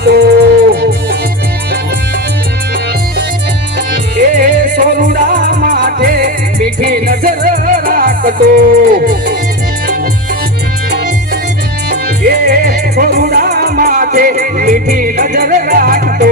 રાખતો એ સોનુડા માટે મીઠી નજર રાખતો એ સોનુડા માટે મીઠી નજર રાખતો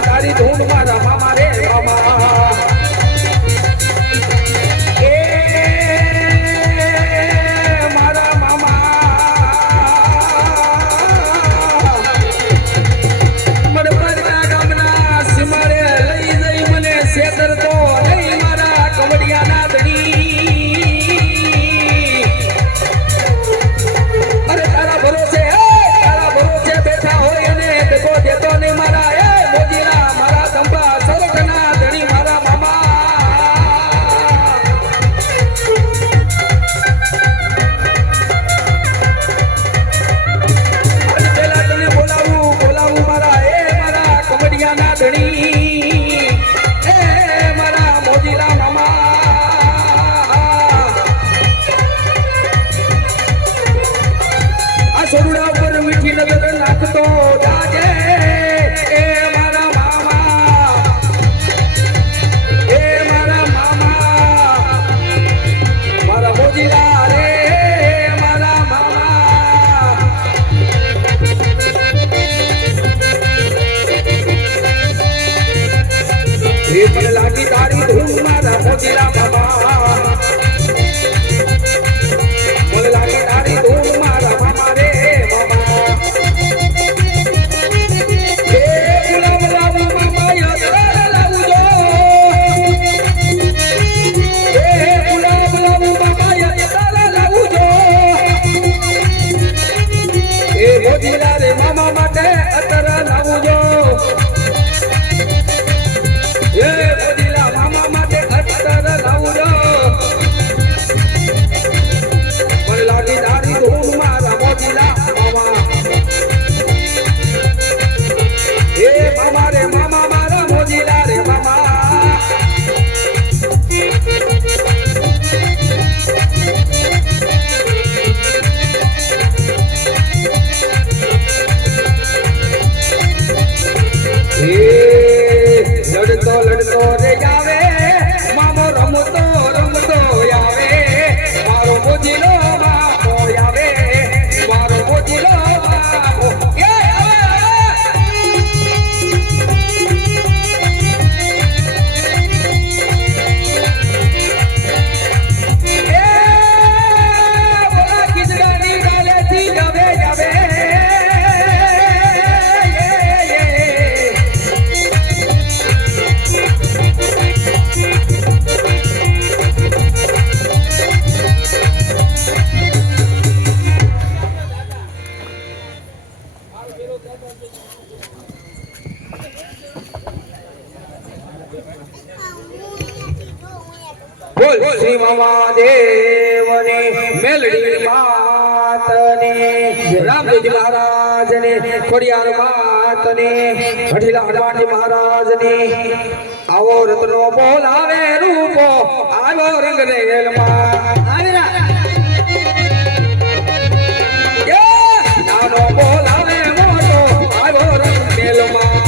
તારી ધૂન મારા મામા રે મામા એ મારા મામા મને પડના ગામના સીમાડે લઈ જઈ મને સેતર તો નહીં મારા કવડિયાના ધણી અરે તારા ભરોસે બેઠા હોય અને દેખો દેતો નહીં મારા સોરુડા ઉપર મીઠી નજર નાખતો જાજે એ મારા મામા મારા મોજીલા રે મારા મામા એ મને લાગી તારી ધૂન મારા મોજીલા મામા મને લાગી તારી ધૂન મારા મામા રે મામા માટે અત્તર લાવું જો એ મોજીલા મામા માટે અત્તર લાવું જો મને લાગી તારી ધૂન મારા મોજીલા મામા એ મામા રે મામા મારા મોજીલા રે મામા લડતો રે જાવે મામો રમતો આવે મારો મોજીલો મામો આવે મારો મોજીલો મામો બોલા ખીચડાની ડાલેથી જાવે બોલ શ્રી મહાદેવની મેલડી માતની રામદેવજી મહારાજને ખોડિયાર માતની હઠીલા હનુમાનજી મહારાજની આવો રત્નો બોલાવે રૂપો આવો રંગ રેલમાં નાનો બોલાવે મોટો આવો રંગ રેલમાં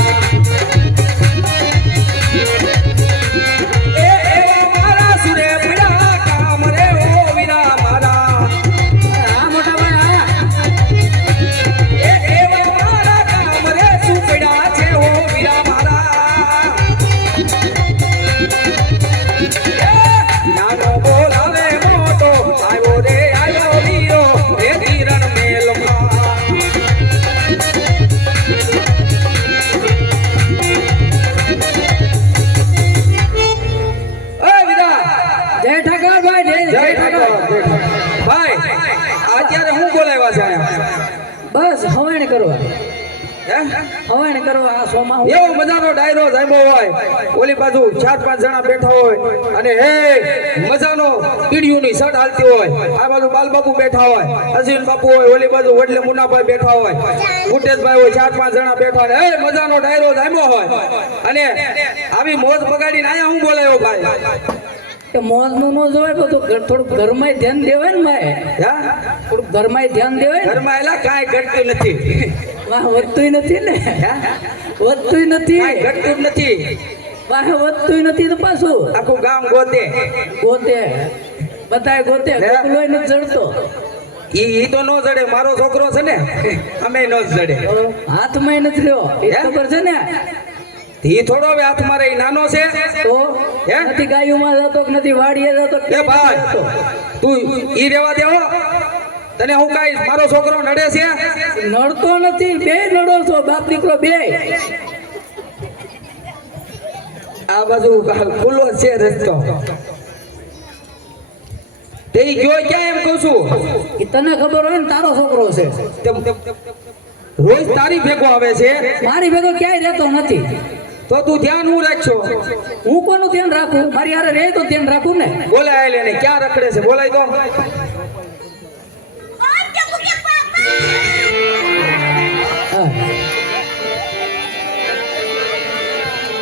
હે હવે ને કરો આ સોમાં હું એવો મજાનો ડાયરો જામ્યો હોય ઓલી બાજુ 4-5 જણા બેઠા હોય અને હે મજાનો પીડીયુની શર્ટ હાલતી હોય આ બાજુ બાલબાપુ બેઠા હોય અસીન બાપુ હોય ઓલી બાજુ વડલે મુન્નાભાઈ બેઠા હોય કુટેશભાઈ હોય 4-5 જણા બેઠા હોય હે મજાનો ડાયરો જામ્યો હોય અને આવી મોજ બગાડીને આયા હું બોલાયો ભાઈ કે મોજ નું ન જોવાય બધું થોડુંક ઘરમાં ધ્યાન દેવાય ને માએ હે થોડુંક ઘરમાં ધ્યાન દેવાય ને ઘરમાં એલા કાંઈ ઘટતું નથી વાહ વધતુંય નથી ને હે વધતુંય નથી કાંઈ ઘટતું નથી વાહ વધતુંય નથી તો પાછું આખું ગામ ગોતે ગોતે બધાય ગોતે કોકલોય નથી જડતો ઈ તો નો જડે મારો છોકરો છે ને અમે નો જડે હાથમાં નથી રહ્યો એ ખબર છે ને ઈ થોડો હવે હાથ મારે ઈ નાનો છે તો હે? નથી ગાયુંમાં જતો કે નથી વાડીએ જતો કે એ ભાઈ તું ઈ રેવા દેવો તને હું કાઈ મારો છોકરો નડે છે નડતો નથી બે નડો છો બાપ દીકરો બે આ બાજુ ખુલ્લો છે રસ્તો તે ઈ ગયો ક્યાં એમ કહું છું એ તને ખબર હોય ને તારો છોકરો છે રોજ તારી ભેગો આવે છે મારી ભેગો ક્યાંય રહેતો નથી તો તું ધ્યાન હું રાખશો હું કોનું ધ્યાન રાખું મારી હારે રહે તો ધ્યાન રાખું ને બોલાય લે ને ક્યાં રખડે છે બોલાય તો હા.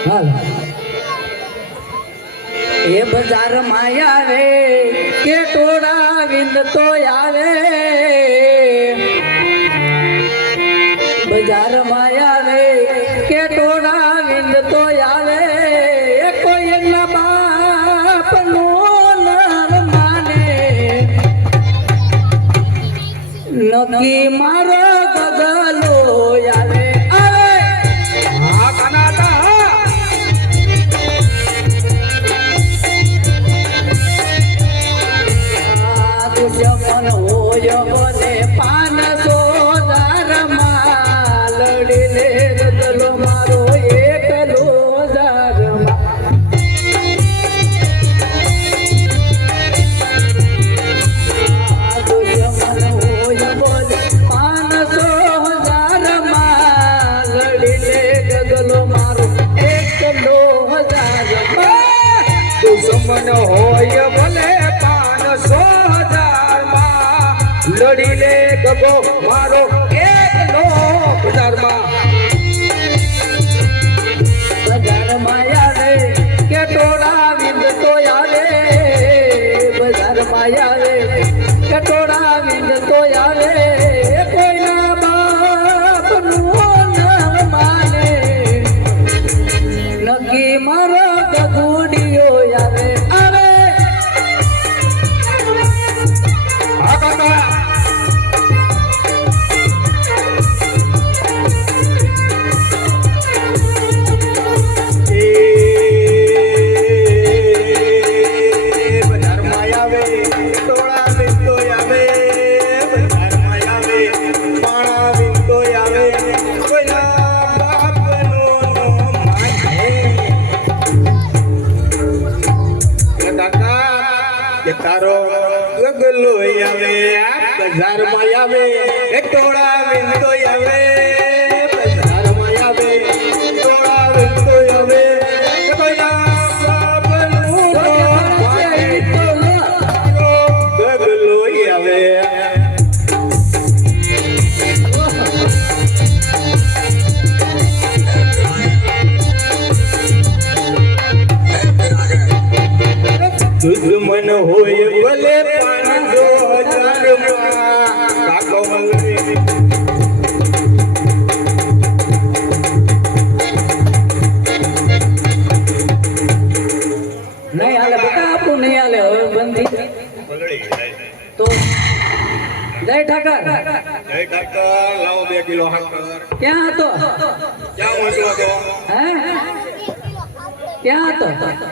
હાલ એ બજાર માં આવે કે ટોળા વિંદ તો આવે બજાર માં આવે કે ટોળા વિંદ તો આવે એ કોઈ એના બાપ નો નર માને નક્કી મારો ગગલો આવે આવે આ કાનાતા દુશ્મન હોય બોલે 500 માં લડીને ગગલો મારો એકલો જારમાં દુશ્મન હોય બોલે 500 માં લડીને ગગલો મારો એકલો જારમાં દુશ્મન હોય ભલે 500,000 માં લડી લે ગગો મારો એકલો બજારમાં બજારમાં આવે કે ટોળા વિંદ તો આવે બજારમાં આવે કે ટોળા વિંદ તો આવે કોઈના બાપનું નામ માને નક્કી મારો ગગુડિયો આવે આવે આ કાકા બજારમાં આવે ટોળા વિંદોય આવે બજારમાં આવે પાણા વિંદોય આવે કોઈના બાપનો નો માને એ કાકા કે તારો ગગલોય આવે બજારમાં આવે એ ટોળા વિંદોય આવે બજારમાં આવે ટોળા વિંદોય આવે કોઈના બાપનો નો માને ગગલોય આવે દુશ્મન હોય ભલે 500,000 માં કાકો મળે નહીં હાલે બેટા આપણું નહીં હાલે હવે બંધ થઈ તો જય ઠાકર જય ઠાકર લાવો 2 કિલો હાકર ક્યાં હતો ક્યાં મોકલો તો હે ક્યાં હતો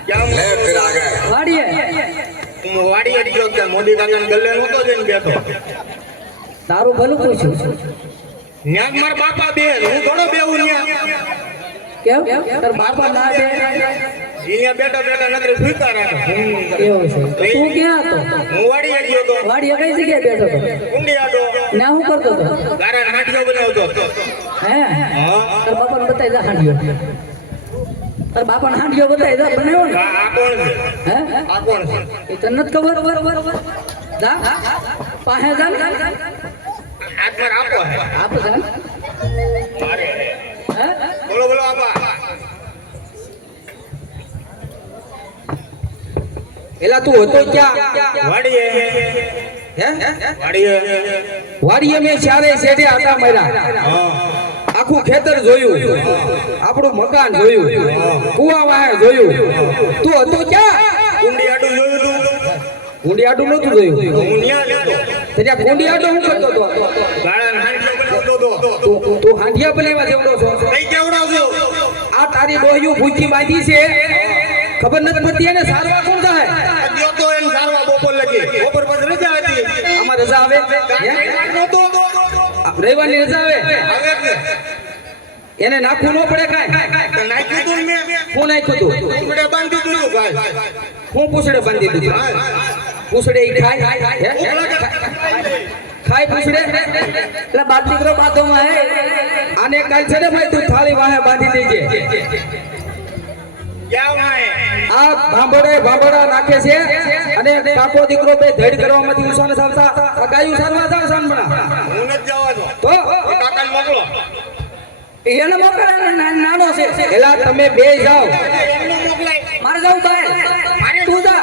ક્યાં મોકલો વાડીએ હું વાડી અડીયો કે મોદી કાકાને ગલ્લે નહોતો જઈને બેઠો તારું ભલું પૂછ્યું ન્યાક માર બાપા બે હું થોડો બેવું ન્યા કેમ તાર બાપા ના દે અહીંયા બેઠા બેઠા નકરી ફૂકા રાખો એવું છે તો તું ક્યાં હતો હું વાડી અડીયો તો વાડીએ કઈ જગ્યાએ બેઠો હતો ઊંડી આડો ના હું કરતો હતો ગારા નાટ્યો બનાવતો હે હા તાર બાપાને બતાવી દે હાંડિયો તાર બાપાને હાંડિયો બતાવી દે બનાવ્યો ને આ કોણ છે હે આ કોણ છે એ તને નથી ખબર જા પાસે જા ને આત્મર આપો હે આપ જા ને. મારે હે બોલો બોલો આપા એલા તું હતો ક્યાં વાડીએ હે વાડીએ વાડીએ મેં ચારે શેઠે આટા માર્યા હા આખું ખેતર જોયું આપણું મકાન જોયું કુવા વાહે જોયું તું હતો ક્યાં કુંડી આડું જોયું તું કુંડી આડું નતું જોયું હું ન્યા લેતો તો ત્યાં કુંડી આડું હું કરતો હતો ગાળાને હાંડલો બનાવતો તો તું હાંડિયા બનાવવા જેવડો છો કઈ કેવડાવજો આ તારી ડોહ્યું ભૂખી બાંધી છે ખબર નથી પડતી એને સારવા કોણ થાય ગયો તો એમ સારવા બપોર લગી બપોર પછી રજા હતી આમાં રજા આવે હે? નહોતો રવિવારની રજા આવે હવે જ. એને નાખવું ન પડે કાંઈ તો નાખ્યું તું ને મેં હું નાખ્યું તું કુંડે બાંધી દીધું ભાઈ હું પૂછડે બાંધી દીધું પૂછડે ઈ ખાય હે? ખાય પૂછડે એટલે બાપ દીકરો બાધોમાં હે આને કાલ છે ને ભાઈ તું થાળી વાહે બાંધી દેજે ક્યાં વાય આ ભાંભડા નાખે છે અને કાકો દીકરો બે ધડ કરવામાંથી ઉસાને સાવતા આ ગાયું સારવા જાવ સાનબણા હું નથી જવાનો તો કાકાને મોકલો એને મોકલે નાનો છે એલા તમે બે જાઓ એમને મોકલાય મારે જવું તારે તું જા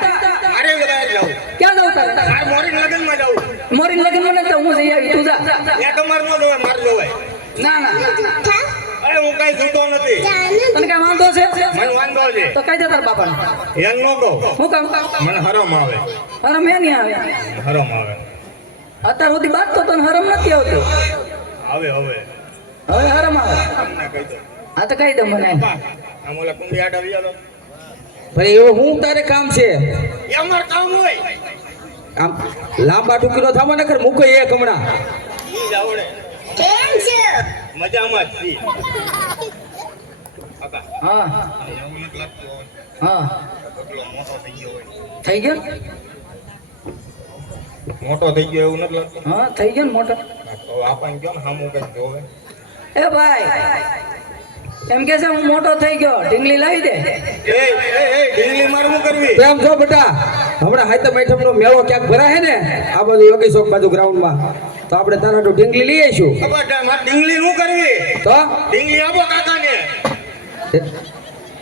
મારે બધાએ જાવું ક્યાં જવું તારે આ મોરીન લગનમાં જાવું મોરી લગન મને તો હું જઈ આવી તું જા એ તમારે ન જોવાય મારે જોવાય ના ના અરે હું કઈ છૂટો નથી તને કઈ વાંધો છે મને વાંધો છે તો કઈ દે તાર બાપાને એમ ન કહો હું કામ મને હરમ આવે હરમ હે નહીં આવે હરમ આવે અત્યાર સુધી બાદ તો તને હરમ નથી આવતો આવે હવે હવે હરમ આવે તમને કહી દો હા તો કહી દે મને આમ ઓલા કુંડી આડા વિયાલો ભાઈ એવું હું તારે કામ છે એ અમાર કામ હોય આમ લાંબા ટૂંકીનો થવા નકર મૂકો એક હમણાં ઈ જ આવડે મજામાં જ છી કાકા હા એવું નથી લાગતું હવે. હા એટલો મોટો થઈ ગયો હોય થઈ ગયો મોટો થઈ ગયો એવું નથી લાગતું હા થઈ ગયો ને મોટો તો આપણને કયો ને સામું કઈ જોવે એ ભાઈ એમ કે છે હું મોટો થઈ ગયો ઢીંગલી લાવી દે એ ઢીંગલી મારે શું કરવી તેમ જો બેટા હમણાં હાઈતમ આઈટમનો મેળો ક્યાંક ભરાય ને આ બાજુ યોગી ચોક બાજુ ગ્રાઉન્ડમાં તો આપણે તારા તો ઢીંગલી લઈ આવીશું ખબર મારે ઢીંગલી શું કરવી તો ઢીંગલી આપો કાકાને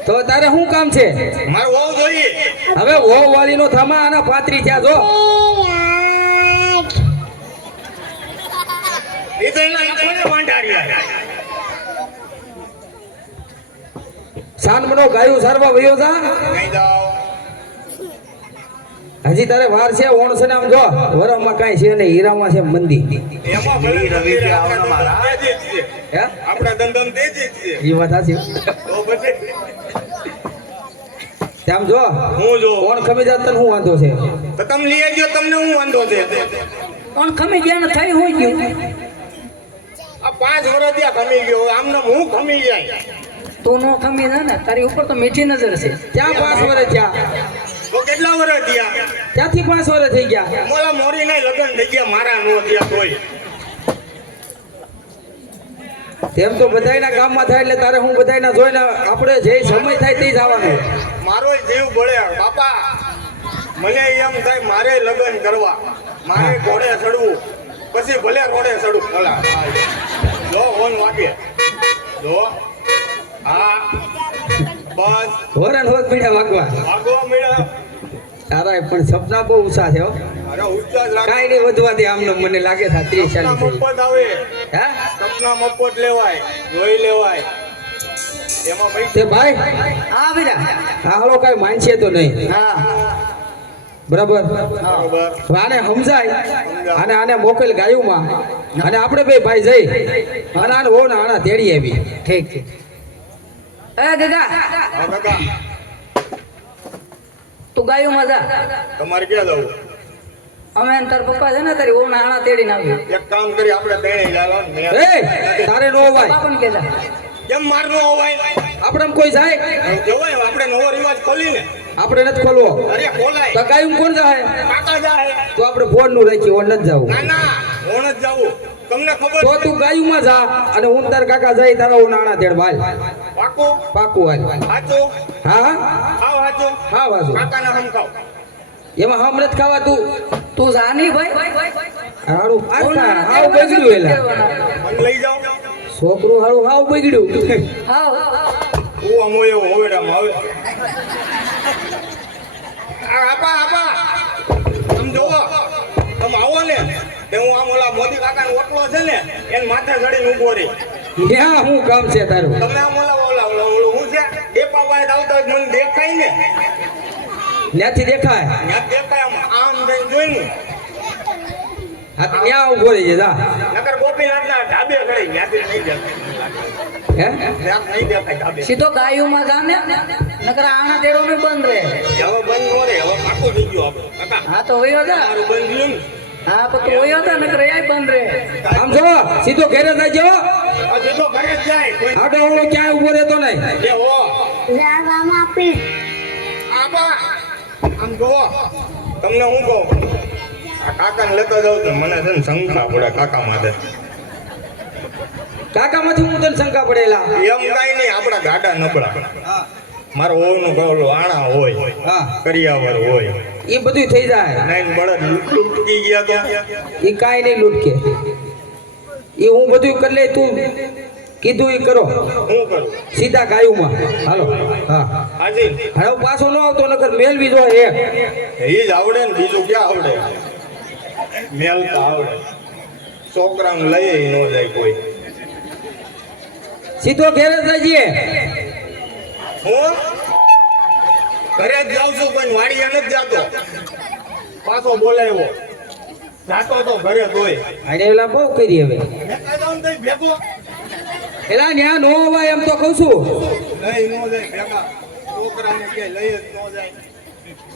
તો તારે શું કામ છે મારે વહુ જોઈએ હવે વો વાળીનો થામા આના પાત્રી થયા જો એ તો એના કોને વાંઢાડ્યા સાનમનો ગાયું સારવા વયો જા નહીં જાઓ હજી તારે વાર છે ઓણ છે ને આમ જો વરમાં કાંઈ છે નહીં હીરામાં છે મંદી એમાં ભલે રવિ છે આવના મારા તેજી જ છે હે આપણા ધંધમ તેજી જ છે એ વાત સાચી તો પછી તેમ જો હું જો ઓણ ખમી જાત તને શું વાંધો છે તો તમે લઈ આવજો તમને હું વાંધો છે પણ ખમી ગયા ને થઈ હોય ગયું આ 5 વર્ષ ત્યાં ખમી ગયો આમને હું ખમી જાય તું નો ખમી છે ને તારી ઉપર તો મીઠી નજર છે ક્યાં 5 વર્ષ થયા તો કેટલા વર્ષ થયા ક્યાંથી 5 વર્ષ થઈ ગયા મોલા મોરી ના લગ્ન થઈ ગયા મારા નો થયા તોય તેમ તો બધાયના ગામમાં થાય એટલે તારે હું બધાયના જોઈને આપણે જે સમય થાય તે જ આવવાનું મારો જીવ બળે બાપા મને એમ થાય મારે લગ્ન કરવા મારે ઘોડે ચડવું પછી ભલે રોડે ચડવું ભલા જો હોન વાગે જો હા બસ હોરન હોત પીડા વાગવા ભાગવા મળ્યા તારા પણ સપના બહુ ઊંચા છે હો અરે ઉચ્ચાસ લાગે કાંઈ નહીં વધવા દે આમને મને લાગે છે 30 સપના 40 મફત આવે હે સપના મફત લેવાય જોઈ લેવાય એમાં ભાઈ તે ભાઈ હા બીરા આ હાલો કાંઈ માનશે તો નહીં હા બરાબર બરોબર હવે આને સમજાય અને આને મોકલ ગાયુંમાં અને આપણે બે ભાઈ જઈ અને આને વહુ ને આના તેડી આવી ઠીક છે એ ગગા હા કાકા તું ગાયોમાં જા તમારે ક્યાં જવું અમે ને તાર પપ્પા છે ને તારી ઓના આણા તેડીને આવ્યું એક કામ કરી આપણે તેણે લાલો ને મેં એ તારે નો અવાય બાપાને કહેતા કેમ મારનો હોવાય આપણે એમ કોઈ જાય જવાય આપણે નવો રિવાજ ખોલીને આપણે નથી ખોલવો અરે ખોલાય તો ગાયું કોણ જાય કાકા જાય તો આપણે ફોન નું રાખી ઓન નથી જવું ના ના હું જ જાવું તમને ખબર તો તું ગાયુંમાં જા અને હું તાર કાકા જાય તારા હું નાણા તેડ ભાલ પાકું પાકું હાલ સાચું હા હાવ સાચું હા વાસુ કાકાને સમજાવ એમાં હમણાં ખાવા તું જાની ભાઈ હારું હાવ બગડ્યું એલા મને લઈ જાઓ છોકરું હારું હાવ બગડ્યું હાવ હું આમ હોય એવો હોવેડામાં આવે આપા આપા તમે જોવો તમે આવો ને તે હું આમ ઓલા મોદી કાકાનો ઓટલો છે ને એને માથે ચડીને ઊભો રહી ક્યાં હું કામ છે તારું તમે આમ ઓલા હું છે ડેપા વાય આવતા હોય મને દેખાય ને ત્યાંથી દેખાય ત્યાં દેખાય આમ જઈને જોઈને હા તો ત્યાં ઉભો રહી છે જા નકર ગોપીનાથના ઢાબે ચડી ત્યાંથી નહીં દેખાય હે ત્યાં નહીં દેખાય ઢાબે સીધો ગાયુંમાં જાને નકર આણા તેડો ને બંધ રહે હવે બંધ નો રે હવે પાકું થઈ ગયું આપણે કાકા હા તો હોય હતા મારું બંધ ગયું ને હા તો તું હોય હતા નકર એ બંધ રહે આમ જો સીધો ઘેરે જજો આ જેટલો ઘરે જ જાય કોઈ આડો અવળો ક્યાંય ઉભો રહેતો નહીં એ હો આબા આમ જોવો તમને હું કહું આ કાકાને લેતો જાઉં તો મને છે ને શંકા પડે કાકા માટે કાકામાંથી હું તને શંકા પડેલા એમ કાંઈ નહીં આપણા ગાડા નબળા મારો ઓનું ગવલો આણા હોય હા કરિયાવર હોય એ બધું થઈ જાય નાઈન બળદ લૂંટી ગયા તો એ કાંઈ નહીં લૂટકે એ હું બધું કરી લે તું કીધું એ કરો હું કરું સીધા ગાયુંમાં હાલો હા હાજી હવે પાછો ન આવતો નકર મેલવી જો એક એ જ આવડે ને બીજું ક્યાં આવડે મેલતા આવડે છોકરાને લઈ ન જાય કોઈ સીધો ઘેરે જઈએ હું ઘરે જ જાઉં છું પણ વાડીએ નથી જાતો પાછો બોલાવ્યો જાતો તો ઘરે તોય અને એલા બહુ કરી હવે ભેગો એલા ન્યા નો હોય એમ તો કહું છું લઈ ન જાય ભેગા છોકરાને કે લઈ જ ન જાય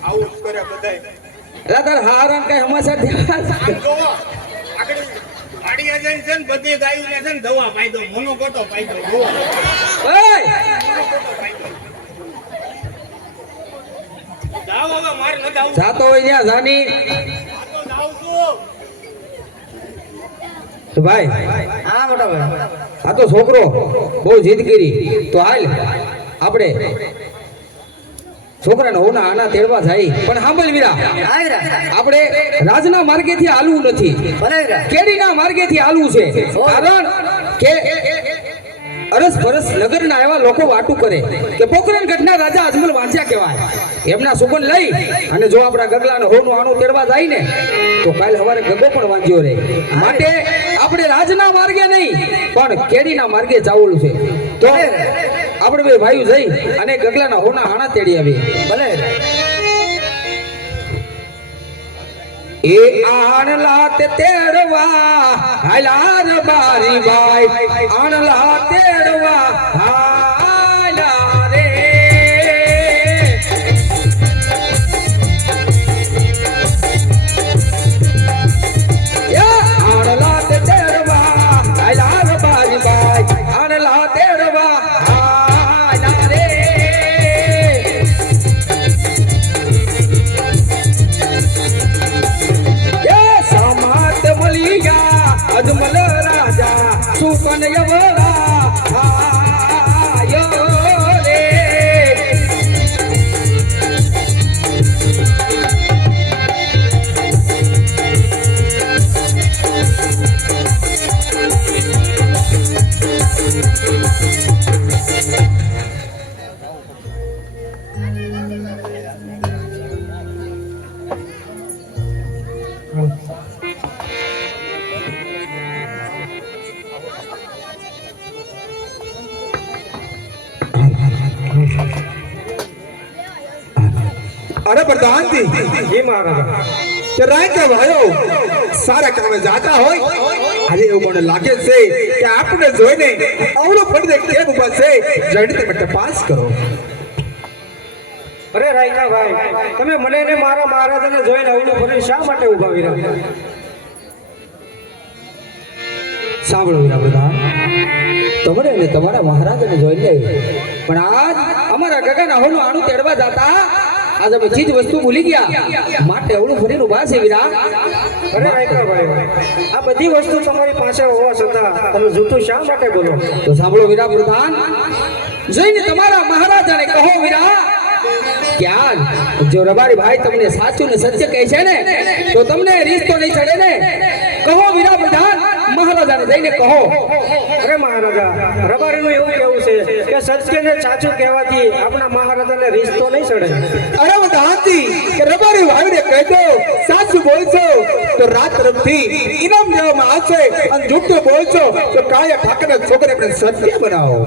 આવું જ કરે બધાય એલા તાર હારામ કઈ સમાચાર થયા આમ જોવો આગળ વાડીએ જઈને છે ને બધી ગાયોને છે ને દવા પાઈ દો મોનો ગોટો પાઈ દો જોવો ઓય જાઓ હવે મારે નથી આવું જાતો હોય ત્યાં જાની આ તો જાઉં છું તો ભાઈ હા મોટા ભાઈ આ તો છોકરો બહુ જીદ કરી તો હાલ આપણે છોકરાને હોના આના તેડવા જાય પણ સાંભળ વીરા આયરા આપણે રાજના માર્ગેથી હાલવું નથી ભલે રા કેડીના માર્ગેથી હાલવું છે કારણ કે અરસ ફરસ નગરના એવા લોકો વાતું કરે કે પોખરણગઢના રાજા અજમલ વાંચ્યા કહેવાય એમના સુગંધ લઈ અને જો આપણા ગગલાને હોનું આનું તેડવા જાય ને તો કાલ સવારે ગગો પણ વાંચ્યો રહે માટે આપણે રાજના માર્ગે નહીં પણ કેડીના માર્ગે જવું છે તો આપણે બે ભાઈઓ જઈ અને ગગલાના હોના આણા તેડી આવીએ ભલે એ આણલા તે તેડવા હાલાર બારી ભાઈ આણલા તેડવા હાલા રે આણલા તે તેડવા હાલાર બારી ભાઈ આણલા તેડવા હાલા રે સમાત મળ્યા અજમલ રાજા સુકન યવરા આયો રે अरे प्रधान जी જી મહારાજા કે રાય કે ભાઈઓ સારા કામે જાતા હોય અરે એવું મને લાગે છે કે આપણે જોઈને અવળો પડી દે કેમ ઉભા છે જલ્દી તમે તપાસ કરો અરે રાયકા ભાઈ તમે મને ને મારા મહારાજાને જોઈને અવળું ફરી શા માટે ઉભા રહ્યા સાંભળો વીરા પ્રધાન તમારે ને તમારા મહારાજાને જોઈ લે પણ આજ અમારા ગગન હોનું આણું તેડવા જતા આજ બધી જ વસ્તુ ભૂલી ગયા માટે અવળું ફરીને ઉભા છે વીરા. અરે ભાઈ આ બધી વસ્તુ તમારી પાસે હોવા છતાં તમે જૂઠું શા માટે બોલો? તો સાંભળો વીરા પ્રધાન, જઈને તમારા મહારાજાને કહો વીરા કે આજ જો રબારી ભાઈ તમને સાચું ને સત્ય કહે છે ને તો તમને રીત તો નહીં ચડે ને. કહો વીરા પ્રધાન, મહારાજાને જઈને કહો. અરે મહારાજા, રબારીનું એવું કેવું છે કે સત્ય ને સાચું કહેવાથી આપણા મહારાજાને રીસ તો નહીં ચડે. અરે વદાંતી કે રબારી ભાઈને કહી દો સાચું બોલશો તો રાત તરફથી ઇનામ દેવામાં આવશે અને જુઠ્ઠું બોલશો તો કાળિયા ઠાકરના છોકરે આપણે સત્ય બનાવો.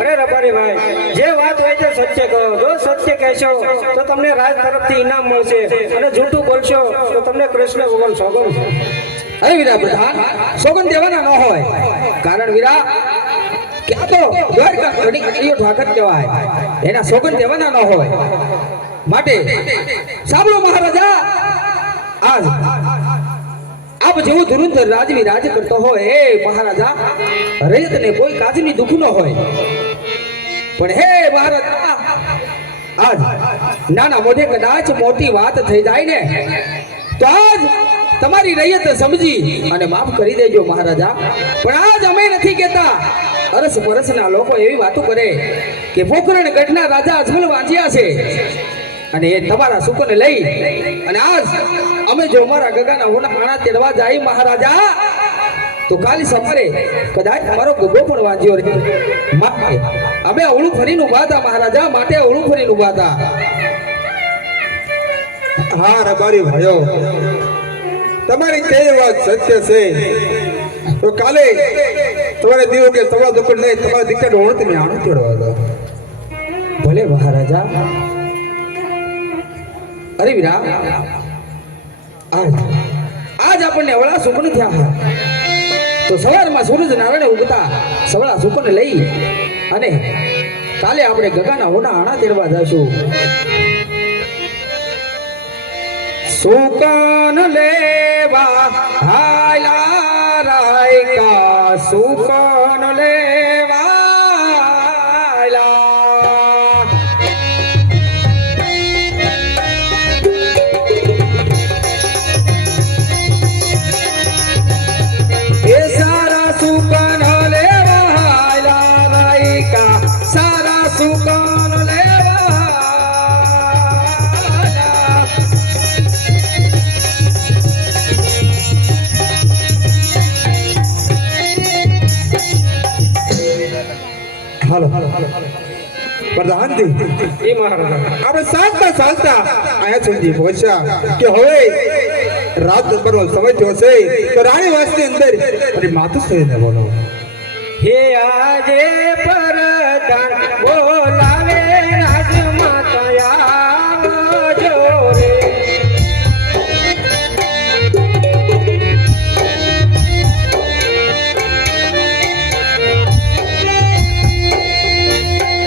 અરે રબારી ભાઈ, જે વાત હોય છે સત્ય કહો. જો સત્ય કહેશો તો તમને રાજ તરફથી ઇનામ મળશે અને જૂઠું બોલશો તો તમને કૃષ્ણ ભગવાન સોગંદ છે. અરે વીરા પ્રધાન, સોગંદ દેવાના ન હોય. કારણ વીરા કે આ તો દ્વારકા કડીઓ ઠાકર કહેવાય, એના સોગંદ દેવાના ન હોય. માટે સાંભળો મહારાજા, આજ આપ જેવું ધુરંધર રાજવી રાજ કરતો હોય હે મહારાજા, રયતને કોઈ કાજની દુઃખ ન હોય. પણ હે મહારાજા, આજ નાના મોઢે કદાચ મોટી વાત થઈ જાય ને તો આજ તમારી રૈયત સમજી અને માફ કરી દેજો મહારાજા. પણ આજ અમે નથી કહેતા, અરસ પરસના લોકો એવી વાતો કરે કે પોખરણ ગઢના રાજા અજમલ વાંચ્યા છે અને એ તમારા સુકોને લઈ અને આજ અમે જો અમારા ગગાના હોના પાણા તેડવા જાય મહારાજા તો કાલી સવારે કદાચ તમારો ગગો પણ વાંચ્યો રે. માટે અમે અવળું ફરીને ઉભા હતા મહારાજા, માટે અવળું ફરીને ઉભા હતા. હા રબારી ભાઈઓ, તમારી કઈ વાત સત્ય છે તો કાલે તમારે દીવો કે તમારા દુકાન નહીં તમારા દીકરા ડોળ તમે આણું તેડવા દો. ભલે મહારાજા. અરે વીરા, આજ આપણને અવળા સુકન થયા તો સવારમાં સૂરજ નારાયણ ઉગતા સવળા સુકન લઈ અને કાલે આપણે ગગાના હોના આણા તેડવા જશું. સુકન લેવા હાયલા રાયકા, સુકન લેવા હાયલા. એ સારા સુકન લેવા હાયલા રાયકા, સારા સુકન લેવા હાયલા. હાલો પ્રધાનજી, એ મહારાજા, આપણે ચાલતા ચાલતા આયા સુધી પહોંચ્યા કે હવે રાત દરબારનો સમય થયો છે તો રાણી વાસની અંદર અને માથું થઈને બોલો. હે આજે પરદાન બોલાવે રાજમાતા આવજો રે.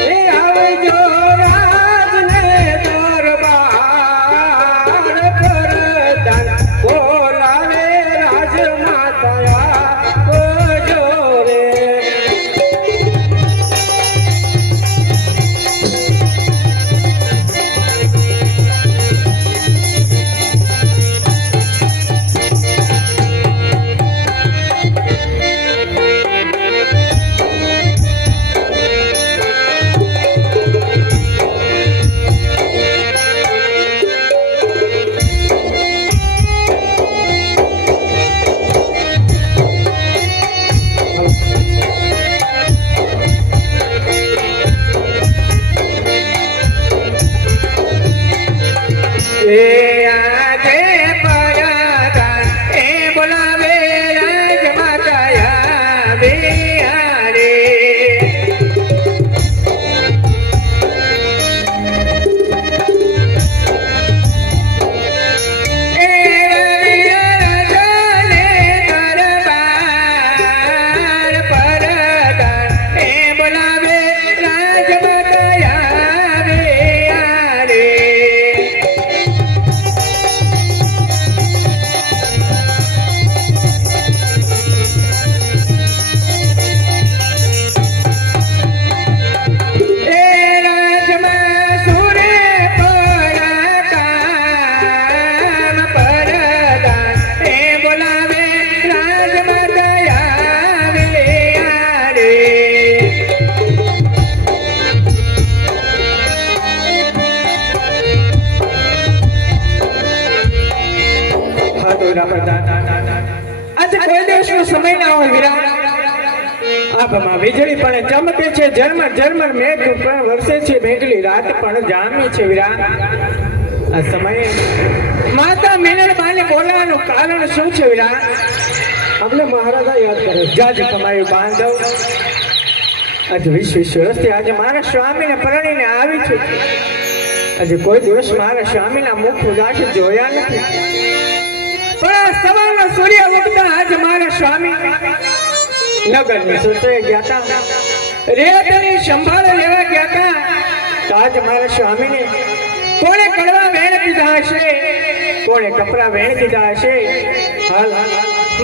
હે આવજો રાજને દરબાર, પરદાન બોલાવે રાજમાતા આવજો રે. આજે કોઈ દિવસનો સમય ના હોય વીરા. આભામાં વીજળી પણ ચમકે છે, ઝરમર ઝરમર મેઘ પણ વરસે છે, મેઘલી રાત પણ જામી છે વીરા. આ સમયે માતા મીનળબાને બોલાવાનું કારણ શું છે વીરા? આપણે મહારાજા યાદ કરે જાજ કમાયું બાંધવ. આજે 20 વર્ષથી આજે મારા સ્વામીને પરણીને આવી છું. આજે કોઈ દિવસ મારા સ્વામીના મુખ ઉદાસ જોયા નથી, પણ આ સવારના સૂર્ય ઉગતા આજે મારા સ્વામી નગરની સુરતે ગયા હતા, રેતની સંભાળ લેવા ગયા હતા. તો આજે મારા સ્વામીને કોણે કડવા વેણ દીધા હશે, કોણે કપરા વેણ દીધા હશે. હાલ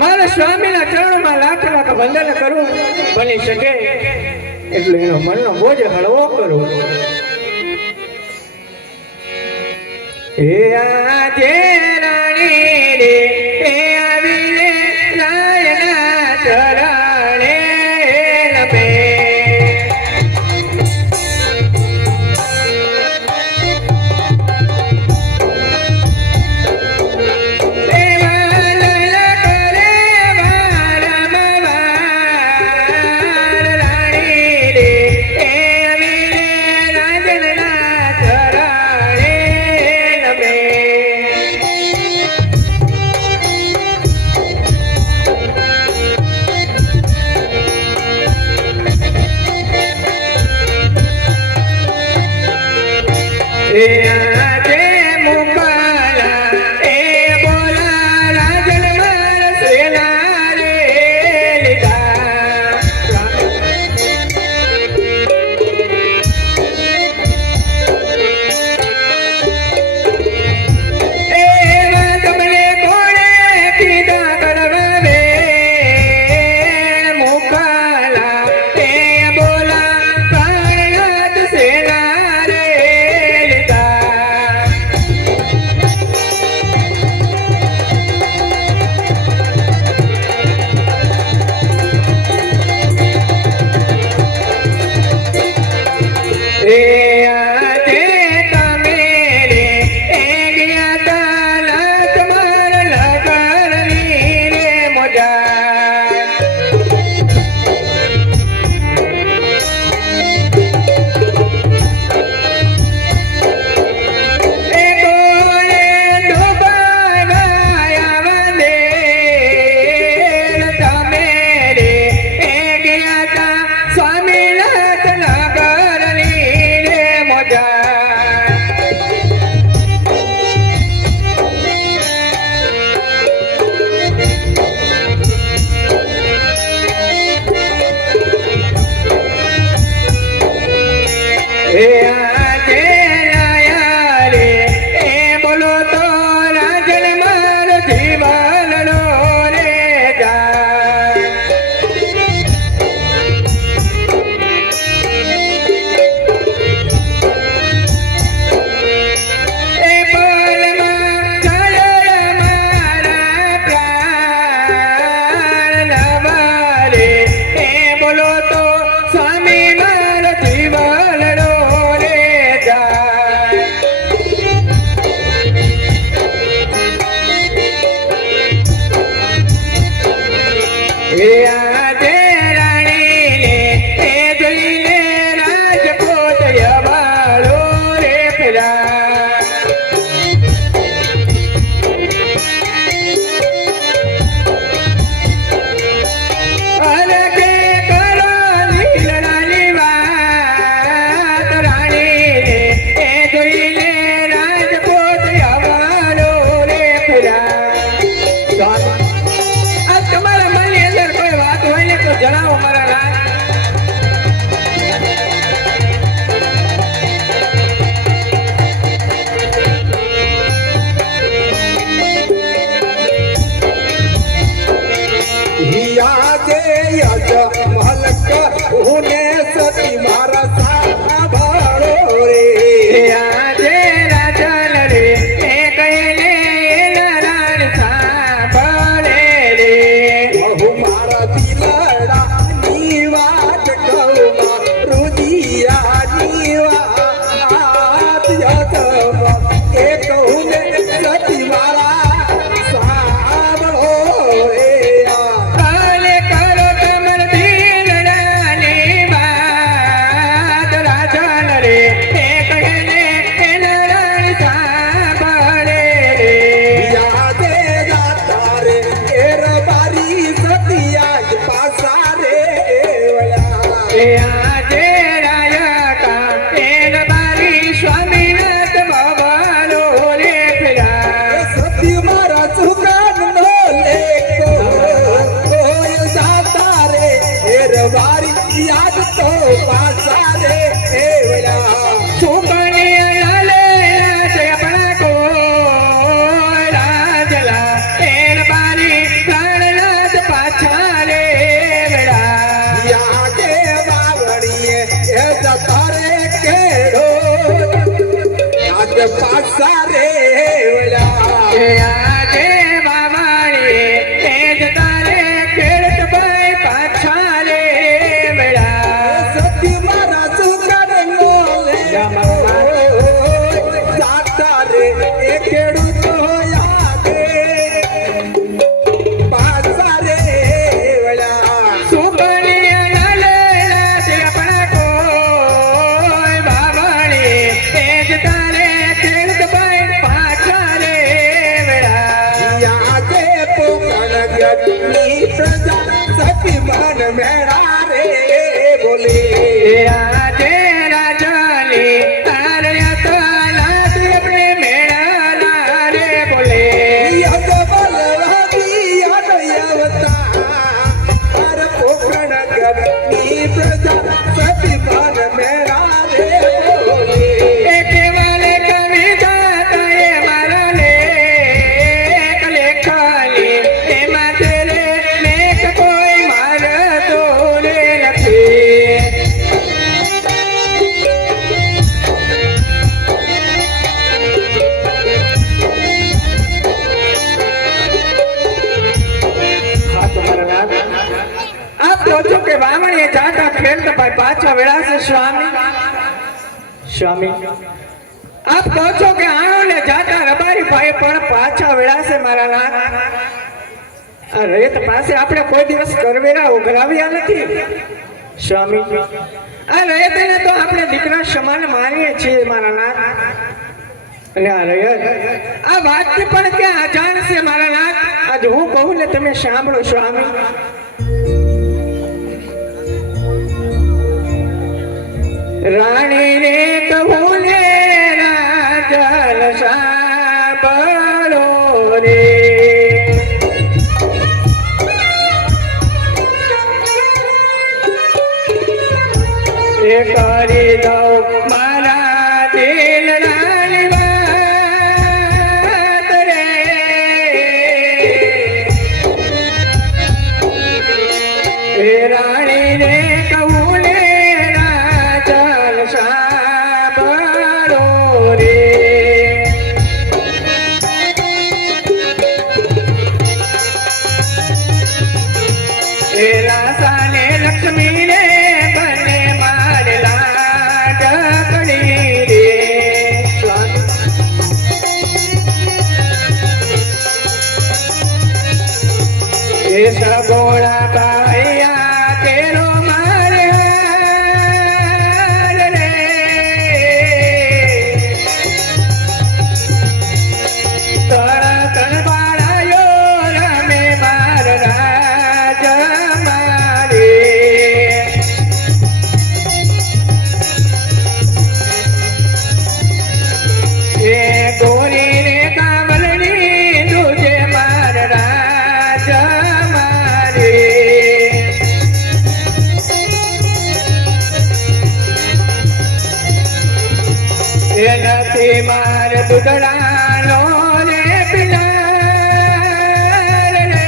મારા સ્વામીના ચરણોમાં લાખ લાખ વંદન કરું, બની શકે એટલે એનો મનનો બોજ હળવો કરું. એ આજે રાણી રે એ આવી રે રાયના ચરણે નમે. પાછા રે વળ્યા એ આજે બાવાળી એ જ તારે ખેડત ભાઈ પાછા રે વળ્યા. સતી મારા સુકરનો લે જાતા રે એ ખેડૂતો યાદે પાછા રે વળ્યા સુકનિયા લેલા તે આપણા કોઈ બાવાળી એ જ તારે ખેડત ભાઈ પાછા રે વળ્યા. યાદે પોકણ ગટની પ્રજા સતી મન મેળા રે બોલે એ આજે રાજાની તારયા તાલા તે આપણે મેળાના રે બોલે. યદ બલવાદી યદ યવતા હર પોકણ ગટની પ્રજા સતી મન મેળા રે બોલે એક વાલે કવિતા તાએ મારા લેખ લેખાલી એમાં તેરે લેખ કોઈ મારા તોરે નથી. હા તમારા નામ આપ કહો છો કે વામણીએ જાતા ખેડતા ભાઈ પાછા વેળાશે સ્વામી. સ્વામી આપ કહો છો કે આણોલે જાતા રબારી ભાઈ પણ પાછા વેળાશે મારા નાથ. આ રેત પાસે આપણે કોઈ દિવસ કરવેરા ઉઘરાવ્યા નથી સ્વામી. આ રેતને તો આપણે દીકરા સમાન માનીએ છીએ મારા નાથ. અને આ રયત આ વાતથી પણ ક્યાં અજાણ છે મારા નાથ. આજ હું કહું ને તમે સાંભળો સ્વામી. રાણી ને કહું ને રાજલ સાંભળો રે. એ કરી દઉં મારા દિલની વાત રે. એ રાણી ને કહું ને રાજલ સાંભળો રે. એ રાસા ને લક્ષ્મી ને બને મારેલા ઢકડી રે. એ સગોળા બાયા કેરો મારે હાર રે. તણ બાળાયો રમે માર રાજ મારે. એ ગોરી રે કામલની દુજે માર રાજ મારે. એ નથી માર દુધડાનો રે પિલાર રે.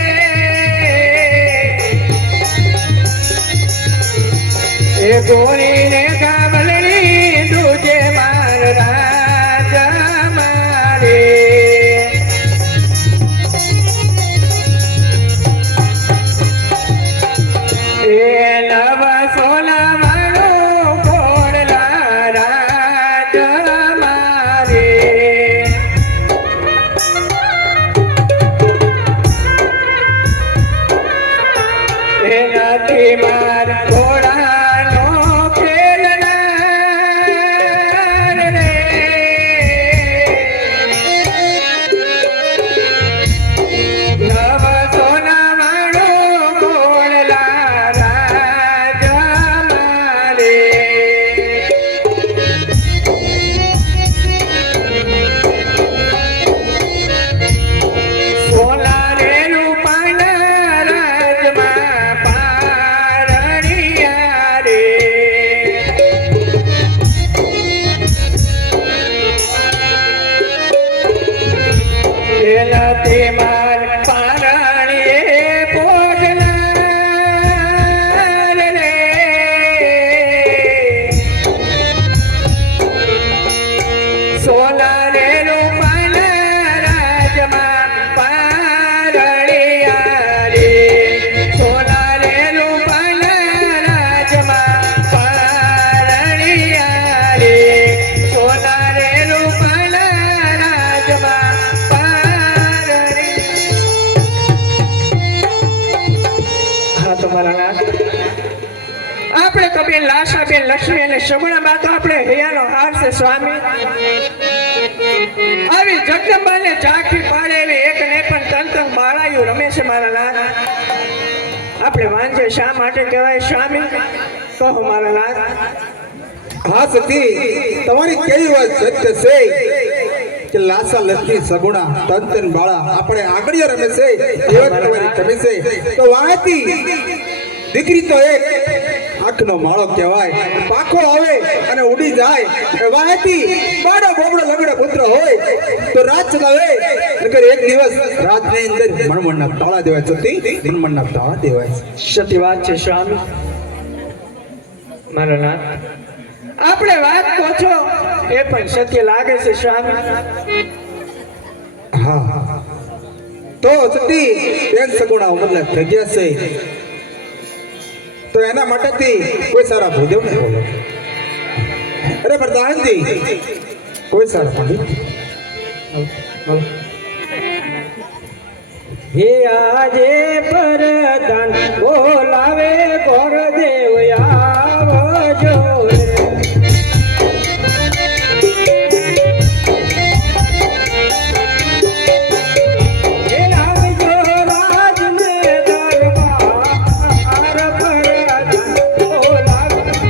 એ ગોરી રે કામલની દુજે માર રાજ મારે. એ નવ સોના મારું ઘોડલા રાજ મારે. એ નથી માર ઘોડાનો ખેલનાર રે. નવ સોના મારું ઘોડલા રાજ મારે. સોના રે રૂપાના રાજમાં પારણિયા રે. એ નથી માર પારણીએ પોઢનાર રે. સોના રે રમાબેન, લાસાબેન, લક્ષ્મી અને સગુણા બા તો આપણે હૈયાનો હાર છે સ્વામી. આવી જગદંબાને ઝાંખી પાડે એવી એક ને પણ તંતન બાળાયું રમે છે મારા લાલ. આપણે વાંજે શા માટે કહેવાય સ્વામી? કહો મારા લાલ. હા સતી, તમારી કેવી વાત સત્ય છે કે લાસા લક્ષ્મી સગુણા તંતન બાળા આપણે આગળ રમે છે એ વાત તમારી ગમે છે. તો વાતી દીકરી તો એક આંખનો માળો કહેવાય, પાખો આવે અને ઉડી જાય. વાતી બાળો બોબડો લગડો પુત્ર હોય તો રાત ચલાવે, નકર એક દિવસ રાતની અંદર મણમણના તાળા દેવાય. સતી મણમણના તાળા દેવાય. સત્ય વાત છે સ્વામી. મારા લાલ, આપણે વાત કહો છો એ પણ સત્ય લાગે છે સ્વામી. હા તો સતી બેન સગુણા ઉંમરના થઈ ગયા છે તો એના માટેથી કોઈ સારા ભૂદેવ ને બોલો. અરે પ્રધાનજી, કોઈ સારા પંડિત હે આજે પરદાન બોલાવે ગોરદેવ આવજો રે. હે આવજો રાજને દરબાર પરદાન બોલાવે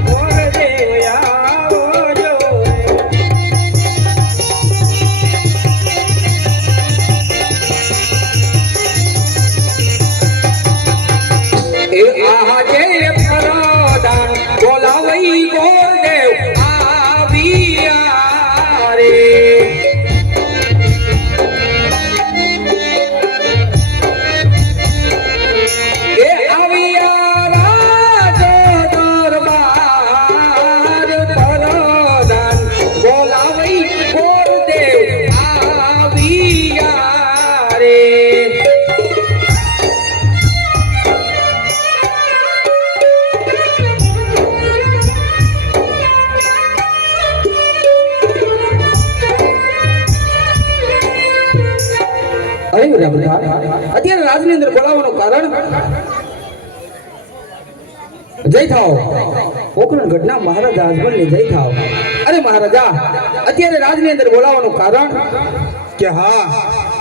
ગોરદેવ આવજો રે. એ આજે પ્રધાન બોલાવઈ ગોરદેવ આવ્યા રે. એ આવ્યા રાજ દરબાર પ્રધાન બોલાવઈ ગોરદેવ આવ્યા રે. અરે અત્યારે રાજની અંદર બોલાવવાનું કારણ જય થાવ પોખરણ ઘટના મહારાજા અજમલની જય થાવ. અરે મહારાજા, અત્યારે રાજની અંદર બોલાવવાનું કારણ કે હા,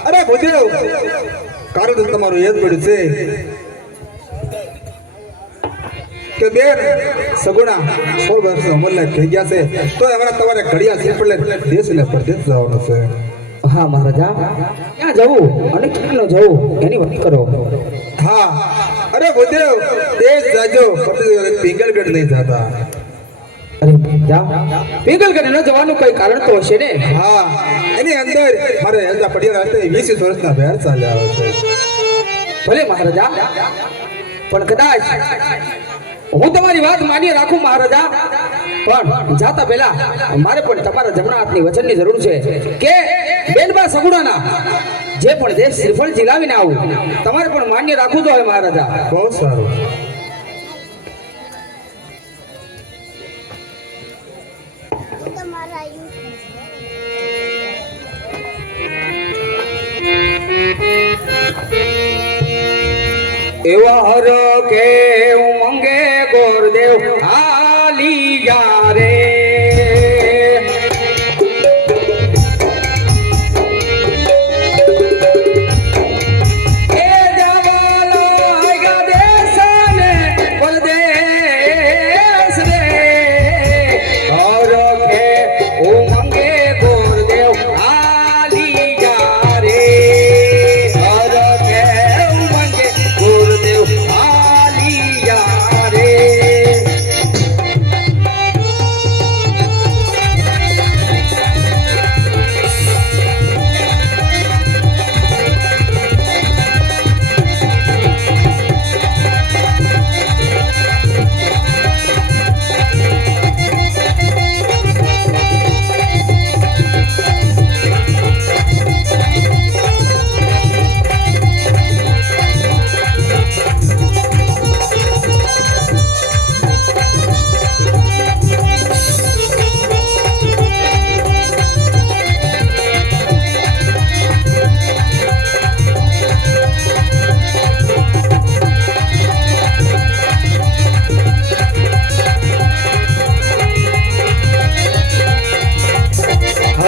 અરે ભૂદેવ કારણ તો તમારું એ જ પડ્યું છે કે બેન સગુણા 16 વર્ષ ઉંમરના થઈ ગયા છે તો એમાં તમારે ઘડિયા છે એટલે દેશ ને પરદેશ જવાનું છે. હા મહારાજા, ક્યાં જવું અને ક્યાં ન જવું એની વાત કરો. હા, અરે ભૂદેવ દેશ જાજો પરદેશ પિંગલગઢ નહીં જતા. અરે જા પિંગલગઢ ન જવાનું કઈ કારણ તો હશે ને. હા, એની અંદર મારે એલદા પડિયા રાતે 20 વર્ષના ભેર ચાલ્યા આવે છે. ભલે મહારાજા, પણ કદાચ હું તમારી વાત માની રાખું મહારાજા, પણ જાતા પહેલા મારે પણ તમારા જમણા હાથની વચનની જરૂર છે કે બેનબા સગુણાના જે પણ દેશ શ્રીફળ જીલાવીને આવું તમારે પણ માન્ય રાખવું જોઈએ મહારાજા. બહુ સારું. એવા હર કે ઉમંગે ગોરદેવ હાલી જા રે. એ જવાલા ગા દેશ ને પરદેશ રે. હર કે ઉમંગે ગોરદેવ હાલી જા રે. હર કે ઉમંગે ગોરદેવ હાલી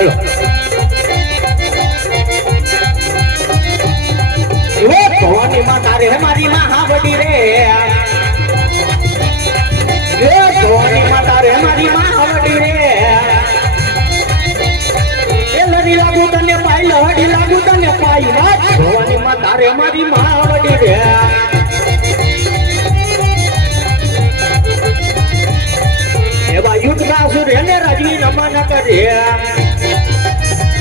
હલો એવો ભવાની માં તારે મારી માં હાવડી રે એ ભવાની માં તારે મારી માં હાવડી રે એ લડી લાગુ તને પાઈ લડી લાગુ તને પાઈ વાત ભવાની માં તારે મારી માં હાવડી રે એવા યુદ્ધ ના સુર એને રાજવી નમન કરે